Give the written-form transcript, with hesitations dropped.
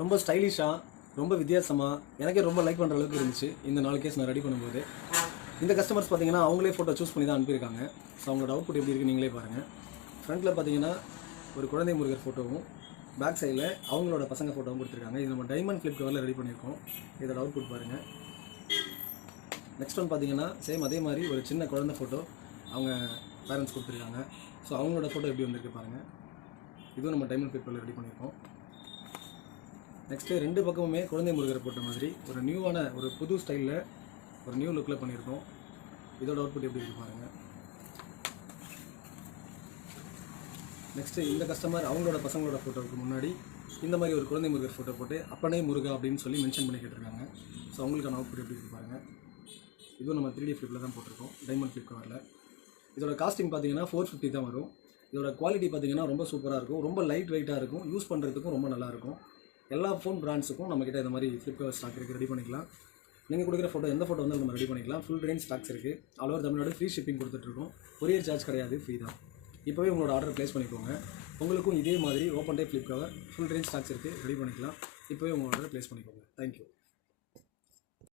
ரொம்ப ஸ்டைலிஷாக ரொம்ப வித்தியாசமாக எனக்கே ரொம்ப லைக் பண்ணுற அளவுக்கு இருந்துச்சு இந்த 4 கேஸ் நான் ரெடி பண்ணும்போது. இந்த கஸ்டமர்ஸ் பார்த்தீங்கன்னா அவங்களே ஃபோட்டோ சூஸ் பண்ணி தான் அனுப்பியிருக்காங்க. ஸோ அவங்களோட அவுட்புட் எப்படி இருக்குது நீங்களே பாருங்கள். ஃப்ரண்ட்டில் பார்த்தீங்கன்னா ஒரு குழந்தை முருகர் ஃபோட்டோவும் பேக் சைடில் அவங்களோட பசங்க ஃபோட்டோவும் கொடுத்துருக்காங்க. இது நம்ம டைமண்ட் ஃப்ளிப் கவரில் ரெடி பண்ணியிருக்கோம். இதோட அவுட்புட் பாருங்கள். நெக்ஸ்ட் ஒன் பார்த்தீங்கன்னா சேம் அதே மாதிரி ஒரு சின்ன குழந்தை ஃபோட்டோ அவங்க பேரண்ட்ஸ் கொடுத்துருக்காங்க. ஸோ அவங்களோட ஃபோட்டோ எப்படி வந்திருக்கு பாருங்கள். இதுவும் நம்ம டைமண்ட் ஃப்ளிப் கவரில் ரெடி பண்ணியிருக்கோம். நெக்ஸ்ட்டு 2 பக்கமுமே குழந்தை முருகரை போட்ட மாதிரி ஒரு நியூவான ஒரு புது ஸ்டைலில் ஒரு நியூ லுக்கில் பண்ணியிருக்கோம். இதோட அவுட்புட் எப்படி இருக்குது பாருங்கள். நெக்ஸ்ட்டு இந்த கஸ்டமர் அவங்களோட பசங்களோட ஃபோட்டோவுக்கு முன்னாடி இந்த மாதிரி ஒரு குழந்தை முருகர் ஃபோட்டோ போட்டு அப்பனே முருகா அப்படின்னு சொல்லி மென்ஷன் பண்ணி கேட்டிருக்காங்க. ஸோ அவங்களுக்கான அவுட்புட் எப்படி இருக்குது பாருங்கள். இதுவும் நம்ம 3D ஃப்ளிப்பில் தான் போட்டிருக்கோம் டைமண்ட் ஃப்ளிப் கவரில். இதோட காஸ்டிங் பார்த்தீங்கன்னா 450 தான் வரும். இதோட குவாலிட்டி பார்த்தீங்கன்னா ரொம்ப சூப்பராக இருக்கும். ரொம்ப லைட் வெயிட்டாக இருக்கும். யூஸ் பண்ணுறதுக்கும் ரொம்ப நல்லாயிருக்கும். எல்லா ஃபோன் பிராண்ட்ஸுக்கும் நம்மக்கிட்ட இந்த மாதிரி ஃப்ளிப் கவர் ஸ்டாக் இருக்குது, ரெடி பண்ணிக்கலாம். நீங்கள் கொடுக்குற ஃபோட்டோ எந்த ஃபோட்டோ வந்து நம்ம ரெடி பண்ணிக்கலாம். ஃபுல் ரேஞ்ச் ஸ்டாக்ஸ் இருக்குது. All over Tamil Nadu free shipping கொடுத்துட்ருக்கோம். கொரியர் சார்ஜ் கிடையாது, ஃப்ரீ தான். இப்போவே உங்களோட ஆர்டர் ப்ளேஸ் பண்ணிக்கோங்க. உங்களுக்கும் இதே மாதிரி open type flip cover full range stocks இருக்குது, ரெடி பண்ணிக்கலாம். இப்போவே உங்கள் ஆர்டர் ப்ளேஸ் பண்ணிக்கோங்க. தேங்க்யூ.